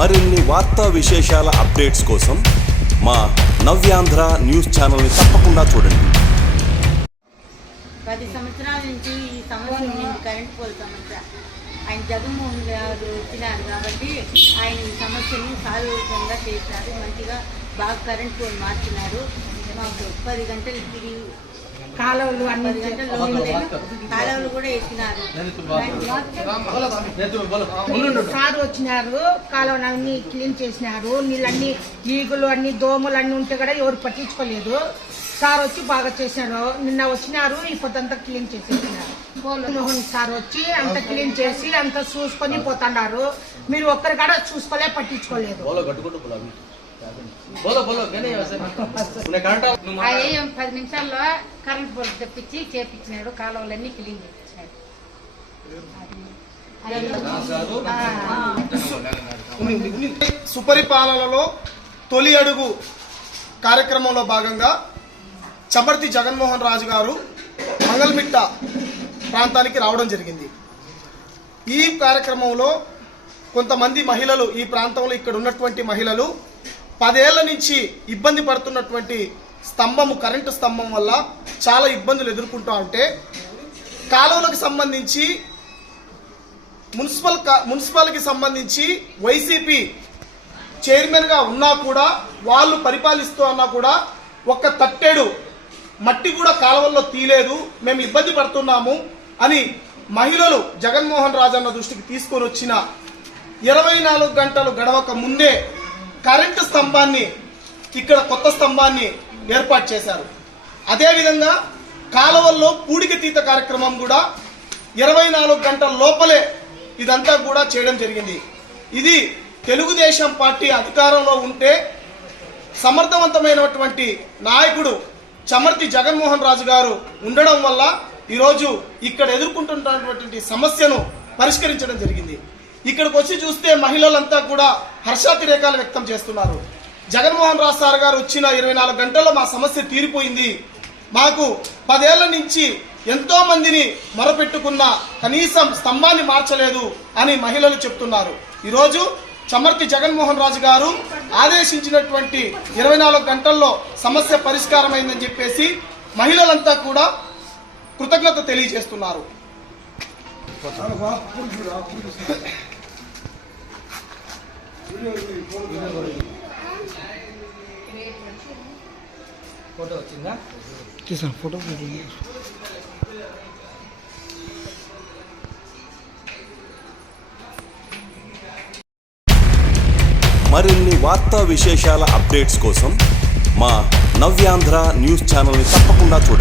మరిన్ని వార్తా విశేషాల అప్డేట్స్ కోసం మా నవ్యాంధ్ర న్యూస్ ఛానల్ని తప్పకుండా చూడండి. పది సంవత్సరాల నుంచి ఈ సమస్య ఉంది కరెంట్ పోల్ సమస్య. ఆయన జగన్మోహన్ గారు వచ్చినారు కాబట్టి ఆయన ఈ సమస్యని సాధువుతంగా చేశారు. మంచిగా బాగా కరెంట్ పోల్ మార్చినారు. మాకు పది గంటలు తిరిగి కాలువలు అన్ని కాలువలు కూడా ఎక్కినారు సార్ వచ్చినారు కాలువలు అన్ని క్లీన్ చేసినారు నీళ్ళన్ని ఈగులు అన్ని దోమలు అన్ని ఉంటే కూడా ఎవరు పట్టించుకోలేదు. సార్ వచ్చి బాగా చేసినారు. నిన్న వచ్చినారు ఇప్పుడంతా క్లీన్ చేసేసినారు మోహన్ సార్ వచ్చి అంత క్లీన్ చేసి అంత చూసుకొని పోతున్నారు. మీరు ఒక్కరి కాడ చూసుకోలే పట్టించుకోలేదు. పది నిమిషాల్లో కరెంట్ బోర్డు తెప్పించి చేపించినాడు కాలువలన్నీ క్లీన్ చేయించాడు సుపరిపాలనలో తొలి అడుగు కార్యక్రమంలో భాగంగా చబర్తి జగన్మోహన్ రాజు గారు మంగళమిట్ట ప్రాంతానికి రావడం జరిగింది. ఈ కార్యక్రమంలో కొంతమంది మహిళలు ఈ ప్రాంతంలో ఇక్కడ ఉన్నటువంటి మహిళలు పదేళ్ళ నుంచి ఇబ్బంది పడుతున్నటువంటి స్తంభము కరెంటు స్తంభం వల్ల చాలా ఇబ్బందులు ఎదుర్కొంటూ ఉంటే కాలువలకు సంబంధించి మున్సిపల్ మున్సిపల్కి సంబంధించి వైసీపీ చైర్మన్గా ఉన్నా కూడా వాళ్ళు పరిపాలిస్తూ అన్నా కూడా ఒక్క తట్టెడు మట్టి కూడా కాలువల్లో తీయలేదు మేము ఇబ్బంది పడుతున్నాము అని మహిళలు జగన్మోహన్ రాజన్న దృష్టికి తీసుకొని వచ్చిన ఇరవై నాలుగు గంటలు గడవక ముందే కరెంటు స్తంభాన్ని ఇక్కడ కొత్త స్తంభాన్ని ఏర్పాటు చేశారు. అదేవిధంగా కాలువల్లో పూడిక తీత కార్యక్రమం కూడా ఇరవై నాలుగు గంటల లోపలే ఇదంతా కూడా చేయడం జరిగింది. ఇది తెలుగుదేశం పార్టీ అధికారంలో ఉంటే సమర్థవంతమైనటువంటి నాయకుడు చమర్తి జగన్మోహన్ రాజు గారు ఉండడం వల్ల ఈరోజు ఇక్కడ ఎదుర్కొంటున్నటువంటి సమస్యను పరిష్కరించడం జరిగింది. ఇక్కడికి వచ్చి చూస్తే మహిళలంతా కూడా హర్షాతిరేకాలు వ్యక్తం చేస్తున్నారు. జగన్మోహన్ రావు సార్ గారు వచ్చిన ఇరవై నాలుగు గంటల్లో మా సమస్య తీరిపోయింది. మాకు పదేళ్ళ నుంచి ఎంతో మందిని మొరపెట్టుకున్న కనీసం స్తంభాన్ని మార్చలేదు అని మహిళలు చెప్తున్నారు. ఈరోజు చమర్తి జగన్మోహన్ రాజు గారు ఆదేశించినటువంటి ఇరవై నాలుగు గంటల్లో సమస్య పరిష్కారమైందని చెప్పేసి మహిళలంతా కూడా కృతజ్ఞత తెలియజేస్తున్నారు. फोटो వచ్చిందా? మరిన్ని వార్తా విశేషాల అప్డేట్స్ కోసం మా నవ్యాంధ్ర న్యూస్ ఛానల్ని తప్పకుండా చూడండి.